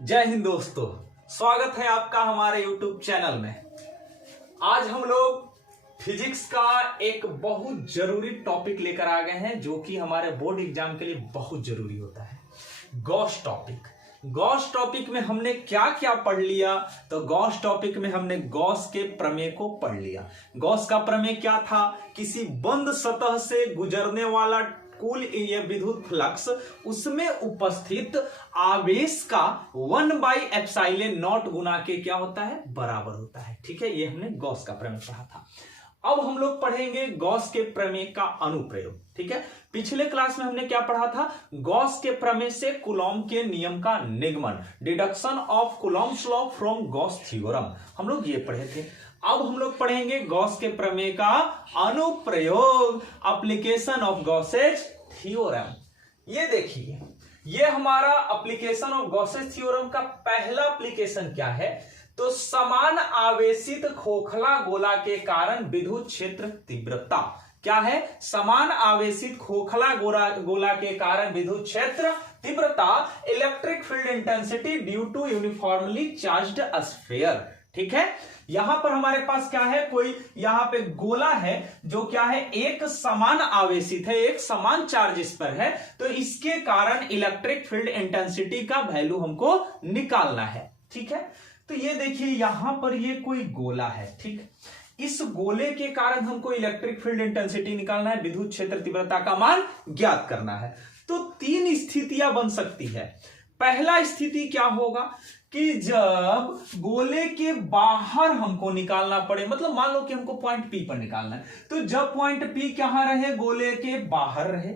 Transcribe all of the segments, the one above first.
जय हिंद दोस्तों, स्वागत है आपका हमारे YouTube चैनल में। आज हम लोग फिजिक्स का एक बहुत जरूरी टॉपिक लेकर आ गए हैं जो कि हमारे बोर्ड एग्जाम के लिए बहुत जरूरी होता है, गॉस टॉपिक। गॉस टॉपिक में हमने क्या क्या पढ़ लिया? तो गॉस टॉपिक में हमने गॉस के प्रमेय को पढ़ लिया। गॉस का प्रमेय क्या था? किसी बंद सतह से गुजरने वाला कुल ये विद्युत फ्लक्स उसमें उपस्थित आवेश का 1/ε0 गुना के क्या होता है? बराबर होता है। ठीक है, ये हमने गॉस का प्रमेय पढ़ा था। अब हम लोग पढ़ेंगे गॉस के प्रमेय का अनुप्रयोग। ठीक है, पिछले क्लास में हमने क्या पढ़ा था? गॉस के प्रमेय से कूलॉम के नियम का निगमन, deduction of Coulomb's law from Gauss theorem, हम लोग ये पढ़े थे। अब हम लोग पढ़ेंगे गॉस के प्रमेय का अनुप्रयोग, एप्लीकेशन ऑफ गॉसेस थ्योरम। ये देखिए, ये हमारा एप्लीकेशन ऑफ गॉसेस थ्योरम का पहला एप्लीकेशन क्या है? तो समान आवेशित खोखला गोला के कारण विद्युत क्षेत्र तीव्रता क्या है? समान आवेशित खोखला गोला के कारण विद्युत क्षेत्र तीव्रता, electric field intensity due to uniformly charged sphere. ठीक है, यहां पर हमारे पास क्या है? कोई यहां पे गोला है जो क्या है? एक समान आवेशित है, एक समान चार्ज इस पर है, तो इसके कारण इलेक्ट्रिक फील्ड इंटेंसिटी का वैल्यू हमको निकालना है। ठीक है, तो ये देखिए यहां पर ये कोई गोला है। ठीक, इस गोले के कारण हमको इलेक्ट्रिक फील्ड इंटेंसिटी निकालना है, विद्युत क्षेत्र तीव्रता का मान ज्ञात करना है। तो तीन स्थितियां बन सकती है। पहला स्थिति क्या होगा कि जब गोले के बाहर हमको निकालना पड़े, मतलब मान लो कि हमको पॉइंट पी पर निकालना है, तो जब पॉइंट पी कहां रहे? गोले के बाहर रहे।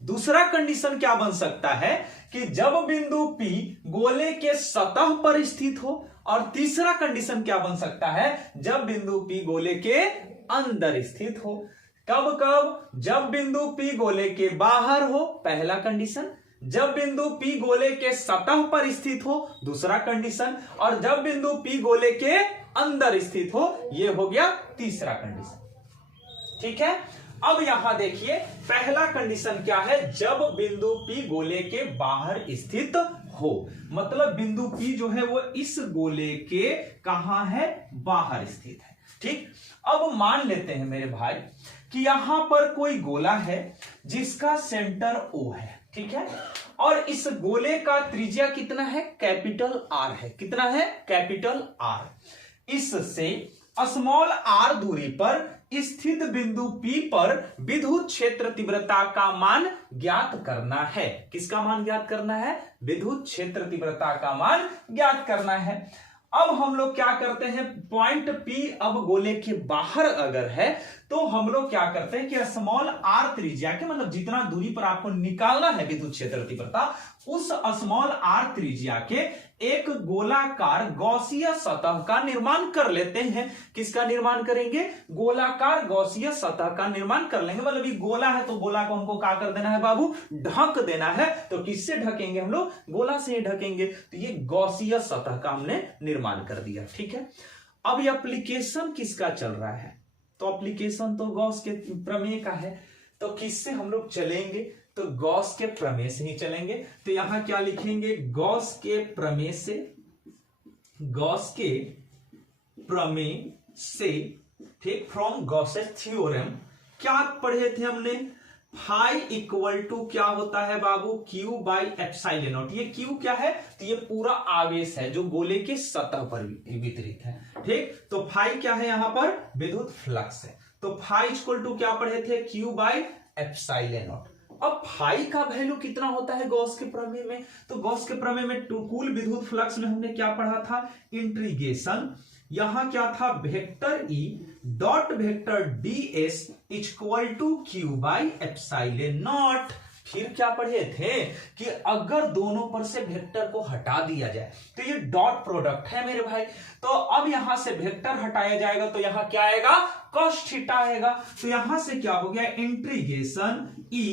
दूसरा कंडीशन क्या बन सकता है कि जब बिंदु P गोले के सतह पर स्थित हो, और तीसरा कंडीशन क्या बन सकता है? जब बिंदु P गोले के अंदर स्थित हो। कब कब? जब बिंदु P गोले के बाहर हो, पहला कंडीशन, जब बिंदु P गोले के सतह पर स्थित हो, दूसरा कंडीशन, और जब बिंदु P गोले के अंदर स्थित हो, यह हो गया तीसरा कंडीशन। ठीक है, अब यहां देखिए पहला कंडीशन क्या है? जब बिंदु P गोले के बाहर स्थित हो, मतलब बिंदु P जो है वो इस गोले के कहां है? बाहर स्थित है। ठीक, अब मान लेते हैं मेरे भाई कि यहां पर कोई गोला है जिसका सेंटर O है। ठीक है, और इस गोले का त्रिज्या कितना है? कैपिटल R है। कितना है? Capital R। इससे स्मॉल r दूरी पर स्थित बिंदु P पर विद्युत क्षेत्र तीव्रता का मान ज्ञात करना है। किसका मान ज्ञात करना है? विद्युत क्षेत्र तीव्रता का मान ज्ञात करना है। अब हम लोग क्या करते हैं? पॉइंट P अब गोले के बाहर अगर है तो हम लोग क्या करते हैं कि स्मॉल r त्रिज्या के, मतलब जितना दूरी पर आपको निकालना है विद्युत क्षेत्र तीव्रता, उस स्मॉल r त्रिज्या के एक गोलाकार गॉसीय सतह का निर्माण कर लेते हैं। किसका निर्माण करेंगे? गोलाकार गॉसीय सतह का निर्माण कर लेंगे। मतलब ये गोला है तो गोला को हमको क्या कर देना है बाबू? ढक देना है। तो किससे ढकेंगे हम लोग? गोला से ही ढकेंगे। तो ये गॉसीय सतह का हमने निर्माण कर दिया। ठीक है, अब ये एप्लीकेशन किसका चल रहा है? तो एप्लीकेशन तो गॉस के प्रमेय का है। तो किससे हम लोग चलेंगे? तो गॉस के प्रमेय से ही चलेंगे। तो यहां क्या लिखेंगे? गॉस के प्रमेय से, गॉस के प्रमेय से। ठीक, फ्रॉम गॉसेस थ्योरम क्या पढ़े थे हमने? फाई इक्वल टू क्या होता है बाबू? Q by epsilon not. ये Q क्या है? तो ये पूरा आवेश है जो गोले के सतह पर वितरित है। ठीक, तो फाई क्या है? यहां पर विद्युत फ्लक्स है। तो फाई इक्वल टू क्या पढ़े थे? Q by epsilon naught. अब फाई का वैल्यू कितना होता है गॉस के प्रमेय में? तो गॉस के प्रमेय में कुल विद्युत फ्लक्स में हमने क्या पढ़ा था? इंटीग्रेशन, यहां क्या था? Vector E dot vector ds equal to Q by epsilon naught. फिर क्या पढ़े थे कि अगर दोनों पर से वेक्टर को हटा दिया जाए तो ये डॉट प्रोडक्ट है मेरे भाई। तो अब यहां से वेक्टर हटाया जाएगा तो यहां क्या आएगा? कॉस थीटा आएगा। तो यहां से क्या हो गया? Integration E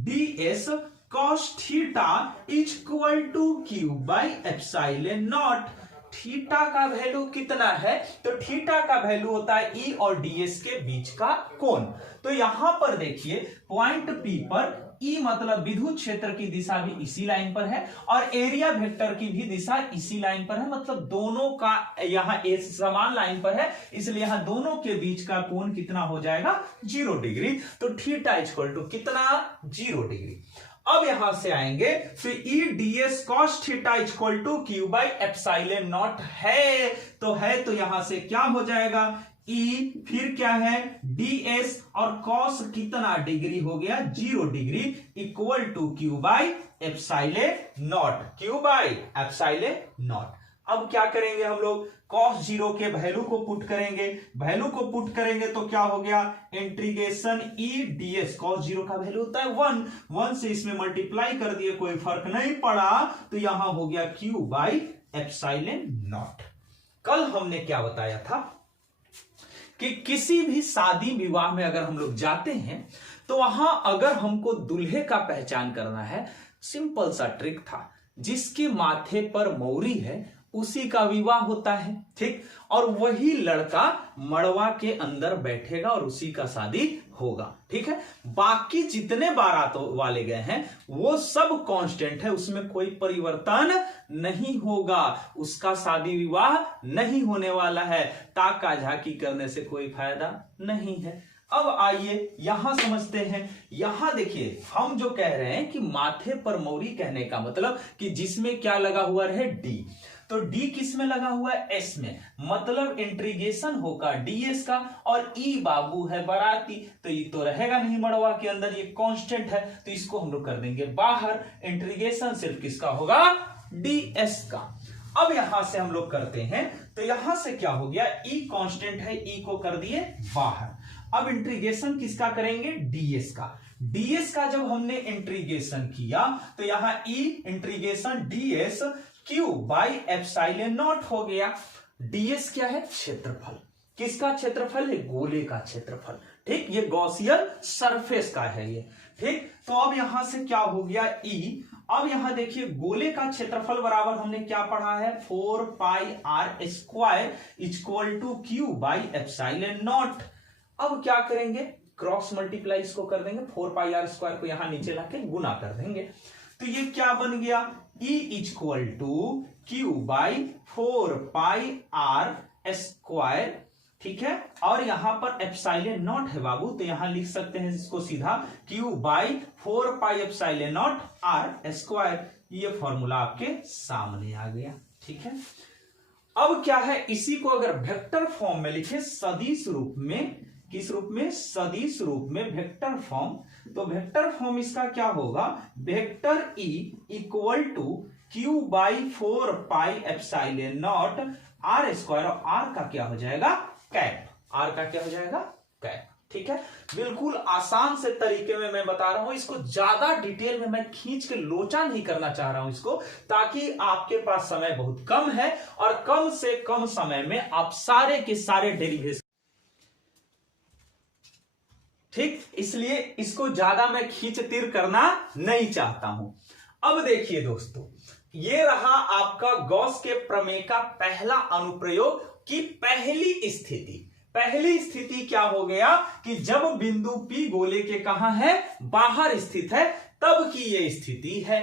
ds cos theta equal to Q by epsilon naught. Theta का वैल्यू कितना है? तो थीटा का वैल्यू होता है E और ds के बीच का कोण। तो यहां पर देखिए पॉइंट P पर ई मतलब विद्युत क्षेत्र की दिशा भी इसी लाइन पर है और एरिया वेक्टर की भी दिशा इसी लाइन पर है, मतलब दोनों का यहां समान लाइन पर है, इसलिए यहां दोनों के बीच का कोण कितना हो जाएगा 0 डिग्री। तो थीटा इक्वल टू कितना 0 डिग्री। अब यहां से आएंगे तो E ds cos theta equal to Q by epsilon naught है, तो यहां से क्या हो जाएगा ई, फिर क्या है ds और cos कितना डिग्री हो गया 0 degree equal to Q by epsilon naught, Q by epsilon naught. अब क्या करेंगे हम लोग cos 0 के वैल्यू को पुट करेंगे, तो क्या हो गया इंटीग्रेशन ई ds cos 0 का वैल्यू होता है 1 से इसमें मल्टीप्लाई कर दिए, कोई फर्क नहीं पड़ा, तो यहां हो गया q बाई एप्सिलॉन नॉट। कल हमने क्या बताया था कि किसी भी शादी विवाह में अगर हम लोग जाते हैं तो वहां अगर हमको दूल्हे का पहचान करना है, सिंपल सा ट्रिक था, जिसके माथे पर मौरी है उसी का विवाह होता है, ठीक, और वही लड़का मड़वा के अंदर बैठेगा और उसी का शादी होगा, ठीक है। बाकी जितने बारात वाले गए हैं वो सब कांस्टेंट है, उसमें कोई परिवर्तन नहीं होगा, उसका शादी विवाह नहीं होने वाला है, ताका झाकी करने से कोई फायदा नहीं है। अब आइए यहां समझते हैं, यहां देखिए हम जो कह रहे हैं कि माथे पर मौरी कहने का मतलब कि जिसमें क्या लगा हुआ है डी, तो डी किस में लगा हुआ है एस में, मतलब इंटीग्रेशन होगा ds का, और ई बाबू है बाराती, तो ये तो रहेगा नहीं मड़वा के अंदर, ये कांस्टेंट है, तो इसको हम लोग कर देंगे बाहर, इंटीग्रेशन सिर्फ किसका होगा ds का। अब यहां से हम लोग करते हैं तो यहां से क्या हो गया ई कांस्टेंट है, ई को कर दिए बाहर। अब इंटीग्रेशन किसका करेंगे ds का जब हमने इंटीग्रेशन किया तो यहां E integration ds Q by epsilon naught हो गया। ds क्या है क्षेत्रफल, किसका क्षेत्रफल है गोले का क्षेत्रफल, ठीक, ये गॉसियन सरफेस का है ये, ठीक। तो अब यहां से क्या हो गया ई, अब यहां देखिए गोले का क्षेत्रफल बराबर हमने क्या पढ़ा है 4 pi are square equal to Q by epsilon naught. अब क्या करेंगे क्रॉस मल्टीप्लाई इसको कर देंगे, 4 पाई आर स्क्वायर को यहां नीचे लाके गुना कर देंगे, तो ये क्या बन गया E equal to Q by 4 pi are square, ठीक है, और यहां पर एप्सिलॉन नॉट है बाबू, तो यहां लिख सकते हैं इसको सीधा Q by 4 pi epsilon naught R square. ये फॉर्मूला आपके सामने आ गया, ठीक है। अब क्या है इसी को अगर वेक्टर फॉर्म में लिखे सदिश रूप में, किस रूप में सदिश रूप में वेक्टर फॉर्म, तो वेक्टर फॉर्म इसका क्या होगा vector E equal to Q by 4 pi epsilon naught R square, और आर का क्या हो जाएगा कैप, आर का क्या हो जाएगा कैप, ठीक है। बिल्कुल आसान से तरीके में मैं बता रहा हूं, इसको ज्यादा डिटेल में मैं खींच के लोचा नहीं करना चाह रहा हूं इसको, ताकि आपके पास समय बहुत कम है और कम से कम समय में आप सारे के सारे डेरिवेशन, ठीक, इसलिए इसको ज्यादा मैं खींच तीर करना नहीं चाहता हूं। अब देखिए दोस्तों, ये रहा आपका गॉस के प्रमेय का पहला अनुप्रयोग की पहली स्थिति। पहली स्थिति क्या हो गया कि जब बिंदु P गोले के कहां है बाहर स्थित है, तब की ये स्थिति है।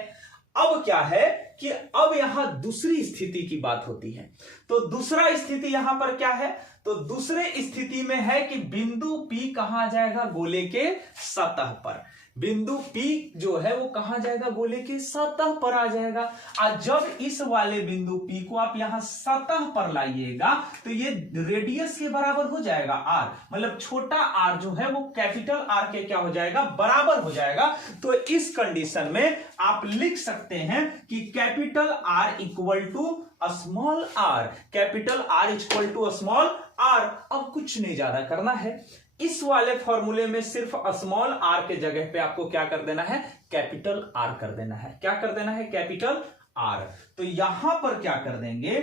अब क्या है कि अब यहां दूसरी स्थिति की बात होती है, तो दूसरा स्थिति यहां पर क्या है, तो दूसरे स्थिति में है कि बिंदु P कहां जाएगा गोले के सतह पर, बिंदु P जो है वो कहां जाएगा गोले के सतह पर आ जाएगा। और जब इस वाले बिंदु P को आप यहां सतह पर लाइएगा तो ये रेडियस के बराबर हो जाएगा r, मतलब छोटा r जो है वो कैपिटल R के क्या हो जाएगा बराबर हो जाएगा। तो इस कंडीशन में आप लिख सकते हैं कि capital R equal to small r, capital R equal to small r। अब कुछ नहीं ज्यादा करना है, इस वाले फॉर्मूले में सिर्फ स्मॉल r के जगह पे आपको क्या कर देना है कैपिटल R कर देना है, क्या कर देना है कैपिटल R। तो यहां पर क्या कर देंगे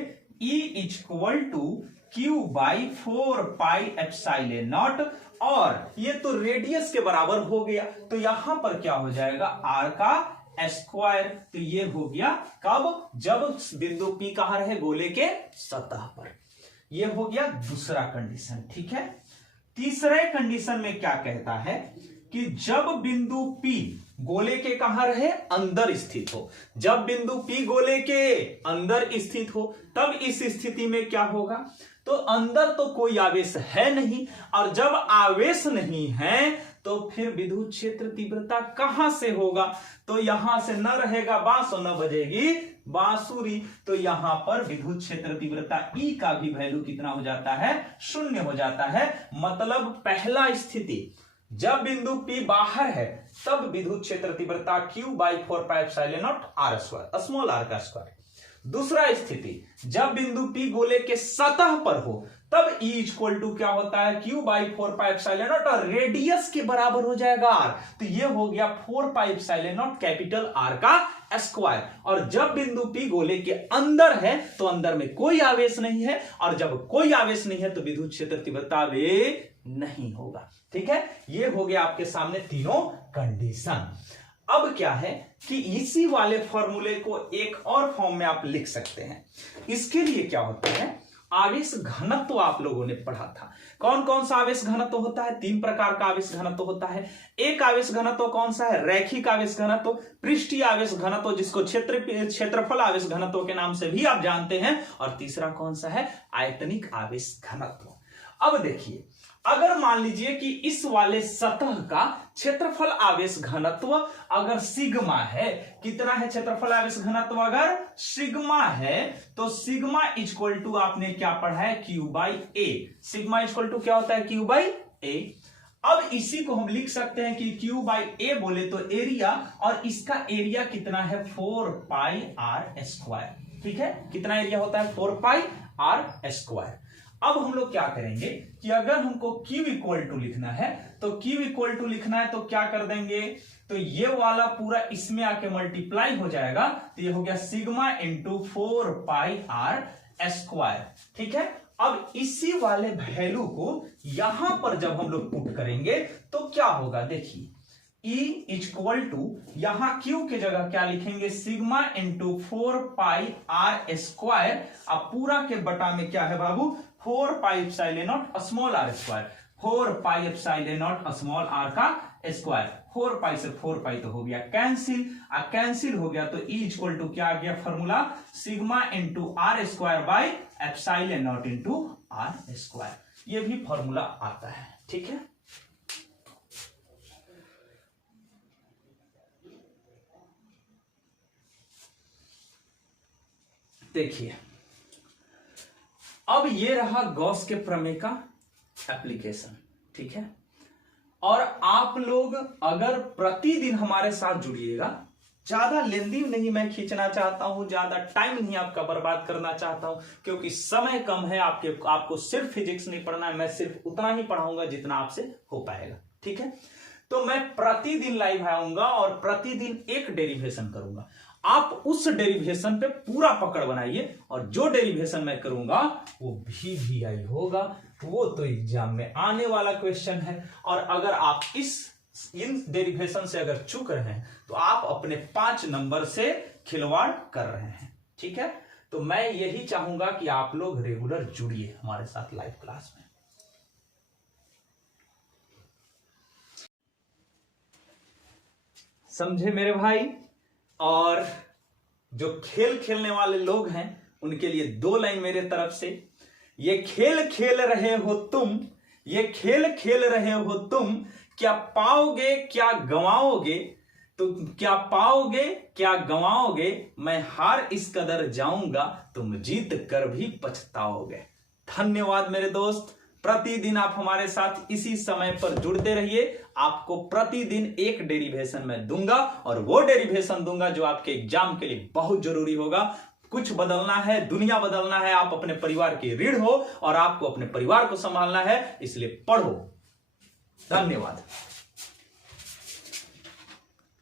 E equal to Q by 4 pi epsilon naught, और ये तो रेडियस के बराबर हो गया, तो यहां पर क्या हो जाएगा R का स्क्वायर। तो ये हो गया कब, जब बिंदु P कहां रहे गोले के सतह पर। ये हो गया दूसरा कंडीशन, ठीक है। तीसरे कंडीशन में क्या कहता है कि जब बिंदु P गोले के कहां रहे, अंदर स्थित हो। जब बिंदु P गोले के अंदर स्थित हो तब इस स्थिति में क्या होगा, तो अंदर तो कोई आवेश है नहीं, और जब आवेश नहीं है तो फिर विद्युत क्षेत्र तीव्रता कहां से होगा, तो यहां से न रहेगा बांस और न बजेगी बांसुरी, तो यहां पर विद्युत क्षेत्र तीव्रता E का भी वैल्यू कितना हो जाता है, 0 हो जाता है। मतलब पहला स्थिति जब बिंदु P बाहर है तब विद्युत क्षेत्र तीव्रता Q/4πε0 r², स्मॉल r का स्क्वायर। दूसरा स्थिति जब बिंदु P गोले के सतह पर हो तब E इक्वल टू क्या होता है, Q/4πε0 और रेडियस के बराबर हो जाएगा R, तो ये हो गया 4πε0 कैपिटल R का स्क्वायर। और जब बिंदु P गोले के अंदर है तो अंदर में कोई आवेश नहीं है, और जब कोई आवेश नहीं है तो विद्युत क्षेत्र तीव्रता वे नहीं होगा। ठीक है, ये हो गया आपके सामने तीनों कंडीशन। अब क्या है कि इसी वाले फॉर्मूले को एक और फॉर्म में आप लिख सकते हैं। इसके लिए क्या होता है, आवेश घनत्व आप लोगों ने पढ़ा था। कौन कौन सा आवेश घनत्व होता है, 3 प्रकार का आवेश घनत्व होता है। एक आवेश घनत्व कौन सा है, रैखिक आवेश घनत्व, पृष्ठीय आवेश घनत्व जिसको क्षेत्रफल आवेश घनत्व के नाम से भी आप जानते हैं, और तीसरा कौन सा है, आयतनिक आवेश घनत्व। अब देखिए, अगर मान लीजिए कि इस वाले सतह का क्षेत्रफल आवेश घनत्व अगर सिग्मा है, कितना है क्षेत्रफल आवेश घनत्व, अगर सिग्मा है तो सिग्मा इक्वल टू आपने क्या पढ़ा है, Q/A। सिग्मा इक्वल टू क्या होता है, Q/A। अब इसी को हम लिख सकते हैं कि Q/A बोले तो एरिया, और इसका एरिया कितना है, 4πr²। ठीक है, कितना एरिया होता है, 4πr²। अब हम लोग क्या करेंगे कि अगर हमको Q इक्वल टू लिखना है तो Q इक्वल टू लिखना है तो क्या कर देंगे, तो ये वाला पूरा इसमें आके मल्टीप्लाई हो जाएगा, तो ये हो गया सिग्मा इंटू 4πr²। ठीक है, अब इसी वाले वैल्यू को यहां पर जब हम लोग पुट करेंगे तो क्या होगा, देखिए E इक्वल टू यहां Q के जगह क्या लिखेंगे, सिग्मा इंटू 4πr²। अब पूरा के बटा में क्या है बाबू, 4πε0 स्मॉल r², 4πε0 स्मॉल r का स्क्वायर। 4π से 4π तो हो गया कैंसिल, कैंसिल हो गया तो E इक्वल टू क्या आ गया formula, sigma into r²/ε0 into r²। ये भी फॉर्मूला आता है। ठीक है, देखिए अब ये रहा गॉस के प्रमेय का एप्लीकेशन। ठीक है, और आप लोग अगर प्रतिदिन हमारे साथ जुड़िएगा, ज्यादा लेंदी नहीं मैं खींचना चाहता हूं, ज्यादा टाइम नहीं आपका बर्बाद करना चाहता हूं, क्योंकि समय कम है, आपको सिर्फ फिजिक्स नहीं पढ़ना है, मैं सिर्फ उतना ही पढ़ाऊंगा जितना आपसे हो पाएगा। ठीक है, तो मैं प्रतिदिन लाइव आऊंगा और प्रतिदिन एक डेरिवेशन करूंगा। आप उस डेरिवेशन पे पूरा पकड़ बनाइए, और जो डेरिवेशन मैं करूंगा वो VVI होगा, वो तो एग्जाम में आने वाला क्वेश्चन है। और अगर आप इन डेरिवेशन से अगर चूक रहे हैं तो आप अपने 5 नंबर से खिलवाड़ कर रहे हैं। ठीक है, तो मैं यही चाहूंगा कि आप लोग रेगुलर जुड़िए हमारे साथ लाइव क्लास में। समझे मेरे भाई? और जो खेल खेलने वाले लोग हैं उनके लिए 2 लाइन मेरे तरफ से, ये खेल खेल रहे हो तुम, ये खेल खेल रहे हो तुम, क्या पाओगे क्या गवाओगे, तुम क्या पाओगे क्या गवाओगे, मैं हार इस कदर जाऊंगा, तुम जीत कर भी पछताओगे। धन्यवाद मेरे दोस्त, प्रतिदिन आप हमारे साथ इसी समय पर जुड़ते रहिए। आपको प्रतिदिन एक डेरिवेशन मैं दूंगा, और वो डेरिवेशन दूंगा जो आपके एग्जाम के लिए बहुत जरूरी होगा। कुछ बदलना है, दुनिया बदलना है, आप अपने परिवार की रीढ़ हो और आपको अपने परिवार को संभालना है, इसलिए पढ़ो। धन्यवाद।